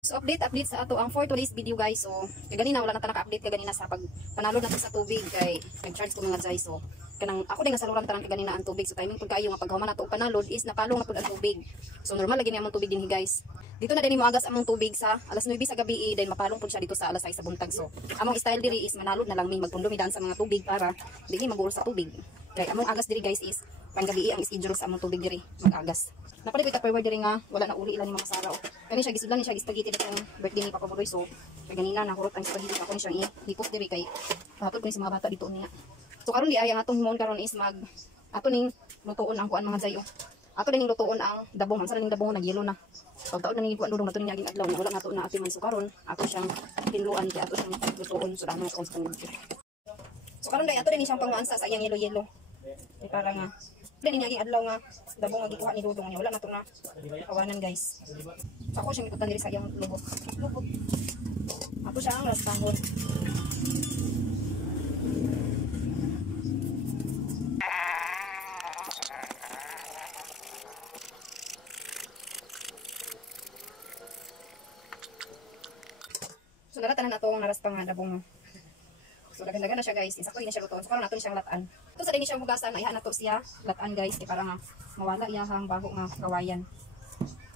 So update sa ato ang for today's video guys. So kaganina wala na ta naka-update kaganina sa pag panalod nato sa tubig kay nag-charge ko mga guys. So kanang ako din nga saluran tanan kaganina ang tubig. So timing pud kaayo nga paghuman nato panalod is napalong na pud ang tubig. So normal lagi ni among tubig dinhi guys. Dito na din mo agas among tubig sa alas 9 sa gabi then mapalong pud siya dito sa alas 6 sa buntag. So among style diri is manalod na lang mi magpundo mi daan sa mga tubig para dili magulo sa tubig. Kay among agas diri guys is panggabi ang schedule sa among tubig diri mag-agas. Napalit ko tupperware diri nga wala na uli ilan ni mga sara. Kani siya gisudlan ni siya spaghetti datong birthday ni Papa Boy. So kay ganina nahurot ang spaghetti ako ni siyang ihipos diri kay hatod ko ni sa mga bata dito niya. So karon di ay ang atong himon karon is mag ato ning lutuon ang kuan mga zayo. Ato ning lutuon ang dabong. Sa ning dabong nagyelo na. Pagtaon na ning kuan dudong nato ning aging adlaw na wala nato na atiman. So karon ato siyang tinluan kay ato siyang lutuon so damo sa konstant. So karon day ato din siyang panguansa sa iyang yelo-yelo. Kay para nga dili niya aging adlaw nga dabong nga gikuha ni dudong niya wala nato na kawanan guys. So ako siyang ikutan diri sa iyang lubot. Lubot. Ato siya ang rastangon. So naratanan na itong naraspang nga dabong. So dagan-dagan na siya guys. Isa ko na siya lutoon. So karon nato ni siyang latan. Ito sa din siyang hugasan, ayahan nato siya latan guys kay para nga mawala iyahang bago nga kawayan.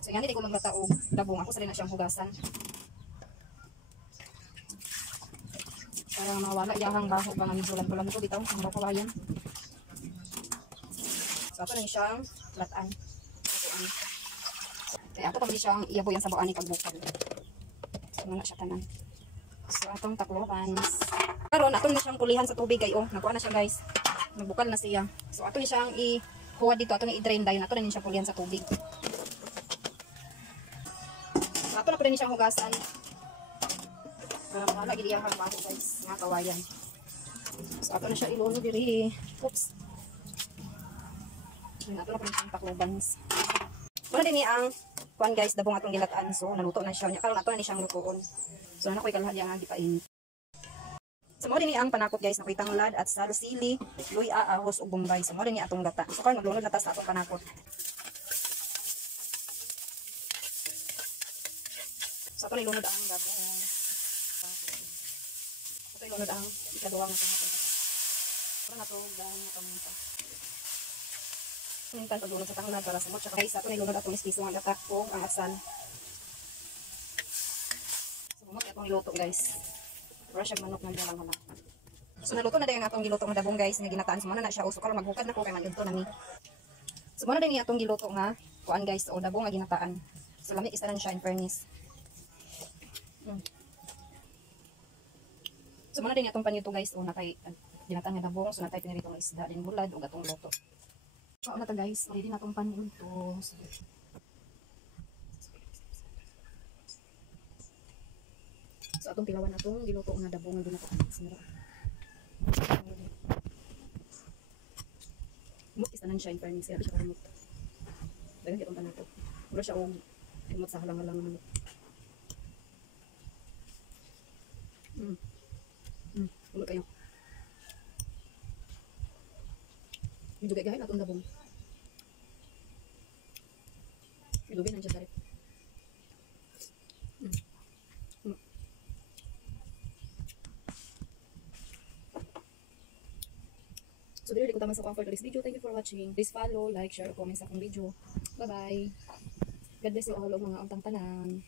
So yan di ko maglata og dabong. Ako sa din na siyang hugasan. Para nga mawala iyahang bago ba nga medyo lang ko bitaw ang kawayan. So ato na siyang latan. Kaya ako pa siyang iyaboy ang sabuan ni pagbukal. So wala siya tanan. So atong takloban. Karon ato na siyang kulihan sa tubig ay nakuha na siya guys. Nagbukal na siya. So ato ni siyang i-huwad dito, ato ni i-drain dayon, ato na ni siyang kulihan sa tubig. So ato na pud ni siyang hugasan. Para mawala gid iyang baho guys, nga kawayan. So ato na siya iluno diri. Oops. Ato na pud ni siyang takloban. Wala din ni ang kuan guys, dabong atong gilataan. So naluto na siya. Karon ato na ni siyang lutuon. So na ko'y kalahad yang gipain. So mo din ang panakot guys, nakoy tanglad at sili, luya, ahos ug bombay. So mo din atong gata. So karon maglunod na ta sa atong panakot. So ato ilunod ang dabong. Ato ilunod ang ikaduhang nga panakot. Karon ato daan nga pamunta. Mintan paglunod sa tanglad para samot siya guys. Ato ilunod atong ispiso nga gata ug ang asal. So mo atong iluto guys. Wala siya manok ng dalang halak. So naluto na din ang atong giluto nga dabong guys, nga ginataan. So na siya. So karon maghukad na ko kay manudto na ni. So mo na din atong giluto nga kuan guys, o dabong nga ginataan. So lamig isa lang siya in fairness. So mo na din atong panyuto guys, o natay ginataan nga dabong, so natay pinirito nga isda din bulad ug atong luto. So na ta guys, ready na atong panyuto. So atong tilawan atong giluto nga dabong nga ginataan. Mut isa nan siya in fairness, kaya siya kamot. Dagan kitong panato. Wala siya og kamot sa halang-halang naman. Ulo kayo. Yung dugay-gahay na itong dabong. Yung dugay nandiyan tarik. So dili ko taman sa for today's video. Thank you for watching. Please follow, like, share, comment sa akong video. Bye-bye. God bless you all o mga untang tanan.